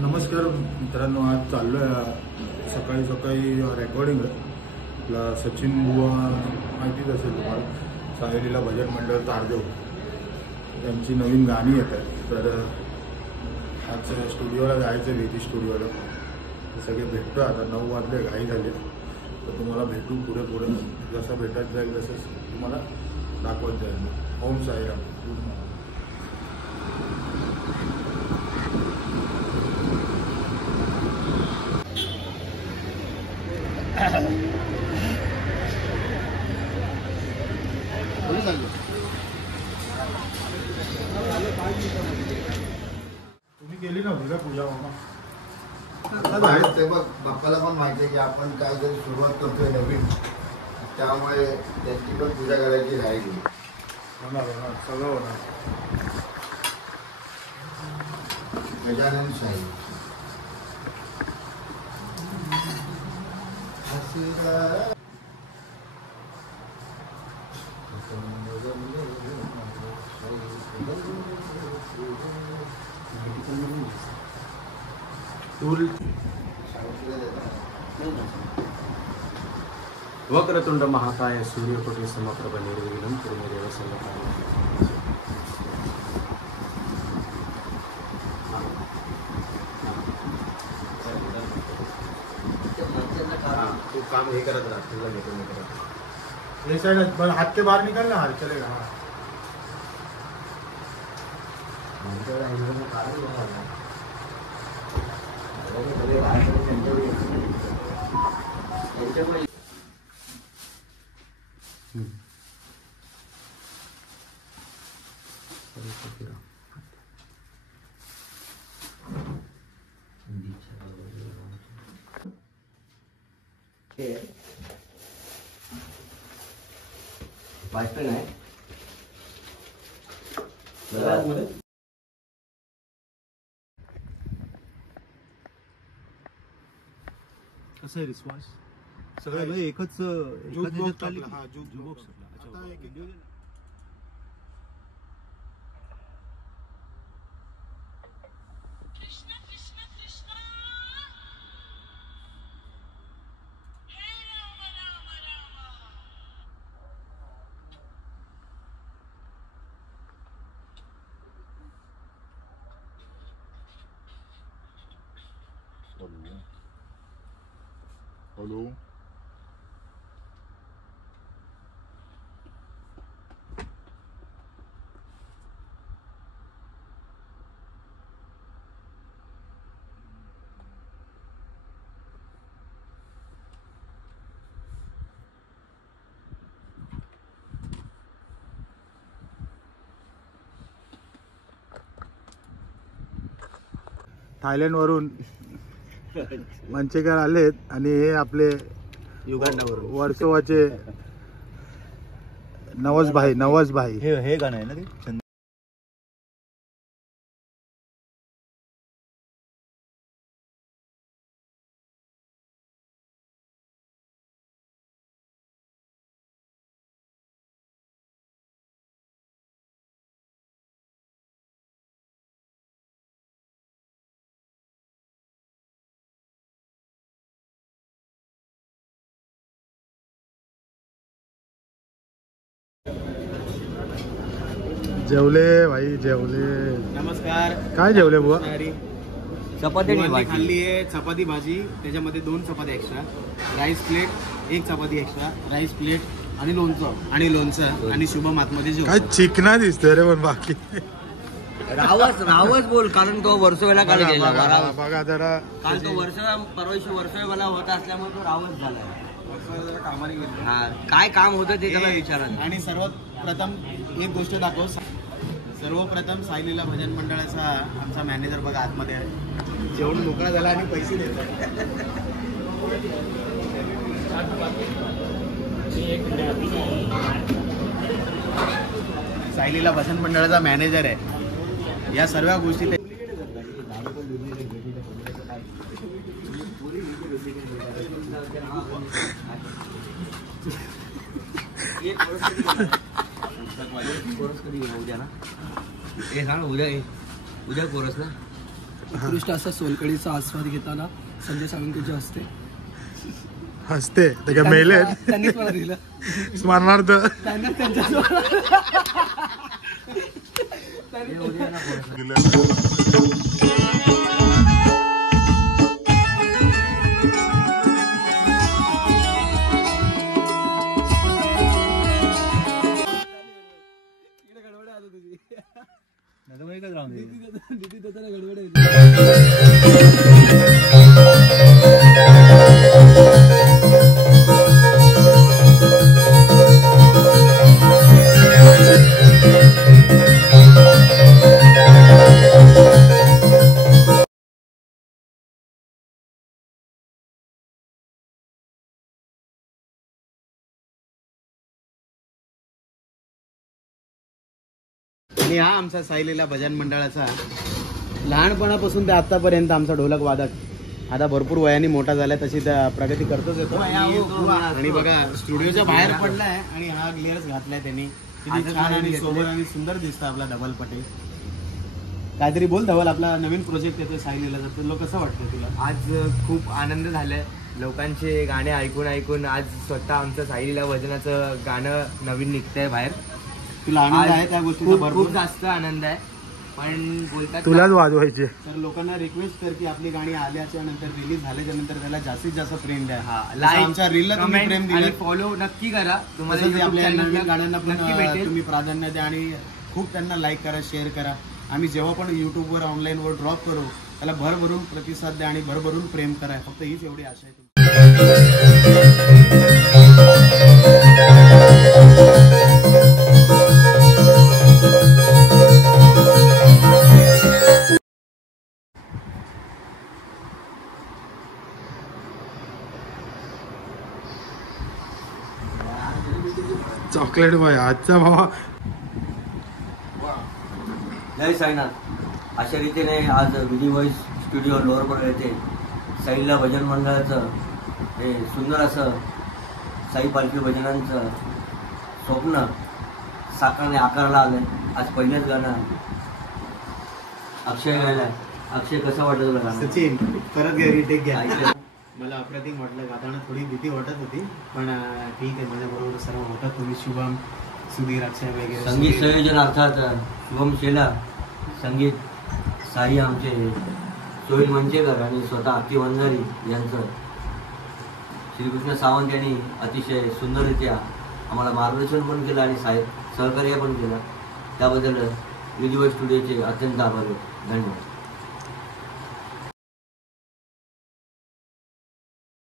नमस्कार मित्रांनो, आज चाललो आहे सकाळी सकाळी रेकॉर्डिंग आहे. आपला सचिन बुवा माहितीच असेल तुम्हाला, सांगलीला भजन मंडळ तारदेव त्यांची नवीन गाणी येत आहेत. तर आज स्टुडिओला जायचं आहे, व्हीटी स्टुडिओला. तर सगळे भेटतो आता, 9 वाजले, घाई झाले. तर तुम्हाला भेटू पुढे पुढे, जसं भेटत जाईल तसंच तुम्हाला दाखवत जाईल. ओम साईराम. तुम्ही केली नव्हती का पूजा मामा? ते बघ, बाप्पाला पण माहिती आहे की आपण काहीतरी सुरुवात करतोय नवीन, त्यामुळे त्यांची पण पूजा करायची राहिली. होणार सगळं होणार. गजानन शाही वक्रतुंड महाकाय सूर्यकोटी समप्रभ निर्विघ्नं कुरु देव सर्वकार्येषु. तू काम हे करत राहा, तुला भेटून हे करत. ये साइड हाथ के बाहर निकल ना, हाल चलेगा. वाचतं नाही कसं आहे रिस्पॉन्स? सगळं एकच चालली. हा जुबॉक्स. हॅलो. थायलंड वरून मंचेकर आलेत आणि हे आपले युगांडावरून वर्सोवाचे नवस भाई. हे गाणं आहे ना ते. जेवले भाई, जेवले. नमस्कार. काय जेवले बुवा? चपाती खाल्ली आहे, चपाती भाजी, त्याच्यामध्ये 2 चपाती एक्स्ट्रा, राईस प्लेट 1 चपाती एक्स्ट्रा, राईस प्लेट आणि लोणचं आणि शुभम आतमध्ये जेवतो. काय चिकना दिसतोय रे पण बाकी. रावच बोल, कारण तो वर्सोवेला काल गेला. बघा जरा, काल तो वर्सोवेला होता असल्यामुळे तो रावच झाला. कामाला गेलो. हा, काय काम होतं ते त्याला विचारा. आणि सर्वप्रथम एक गोष्ट दाखव. सर्वप्रथम साईलीला भजन मंडळाचा आमचा मॅनेजर बघा आतमध्ये आहे, जेवण मोकळा झाला आणि पैसे देतो. साईलीला भजन मंडळाचा मॅनेजर आहे. या सर्व गोष्टी कोरस कधी उद्या ना? हे सांग, उद्या कोरस ना? उत्कृष्ट असा सोलकडीचा आस्वाद घेताना संजय साळुंकेच्या हस्ते हसते ते काय मेले त्यांनीच मला दिलं स्मरणार्थ त्यांना त्यांच्या दिदी देताना गडबड आणि हा आमचा सायलीला भजन मंडळाचा लहानपणापासून ते आतापर्यंत आमचा ढोलक वादक आता भरपूर वयाने मोठा झालाय तशी त्या प्रगती करतच येतो आणि बघा स्टुडिओच्या बाहेर पडलाय आणि हा ग्लेअर्स घातलाय त्यांनी किती छान आणि सोबर आणि सुंदर दिसतं आपला धवल पटेल. काहीतरी बोल धवल, आपला नवीन प्रोजेक्ट येतोय सायलीला, तर तुला कसं वाटतं? तुला आज खूप आनंद झालाय लोकांचे गाणे ऐकून ऐकून. आज स्वतः आमचं सायलीला भजनाचं गाणं नवीन निघतंय बाहेर. तुला आनंद आहे त्या गोष्टीचा? खूप जास्त आनंद आहे. पण बोलतात तुलाच वाजवायचे. तर लोकांना रिक्वेस्ट कर की आपली गाणी आल्याच्या नंतर रिलीज झाल्याच्या नंतर त्याला जास्तीत जास्त प्रेम द्या. लाईक, आमच्या रीलला तुम्ही प्रेम कमेंट आणि दिलं, फॉलो नक्की करा. तुम्हाला तसंच आपल्या YouTube नवीन channel गाण्यांना नक्की पण भेटेल. तुम्ही प्राधान्य द्या आणि खूप त्यांना लाईक करा, शेअर करा. आम्ही जेव्हा पण युट्यूबवर ऑनलाईनवर ड्रॉप करू त्याला भरभरून प्रतिसाद द्या आणि भरभरून प्रेम करा. फक्त हीच एवढी आशा आहे चॉकलेट बॉय आजचा भावा. जय साईनाथ. अशा रीतीने आज विधी वॉइस स्टुडिओ लोअरबोर्ड येथे साईला भजन मंडळाचं हे सुंदर असं साई पालखी भजनांचं स्वप्न साकारणे आकाराला आलंय. आज पहिलंच गाणं अक्षय गायलाय. अक्षय कसं वाटलं तुला गाणं? सचिन परत घ्या, रिटेक घ्या. मला अप्रतिम वाटलं. गाताना थोडी भीती वाटत होती पण ठीक आहे. माझ्याबरोबर सर्व होतात तुम्ही, शुभम, सुधीर, अक्षय वगैरे. संगीत संयोजन अर्थात शुभम शेला, संगीत साई आमचे सोहिल मंचेकर आणि स्वतः अक्की वंजारी यांचं. श्रीकृष्ण सावंत यांनी अतिशय सुंदररित्या आम्हाला मार्गदर्शन पण केलं आणि सहकार्य पण केलं. त्याबद्दल विधी वॉइस स्टुडिओचे अत्यंत आभार. धन्यवाद.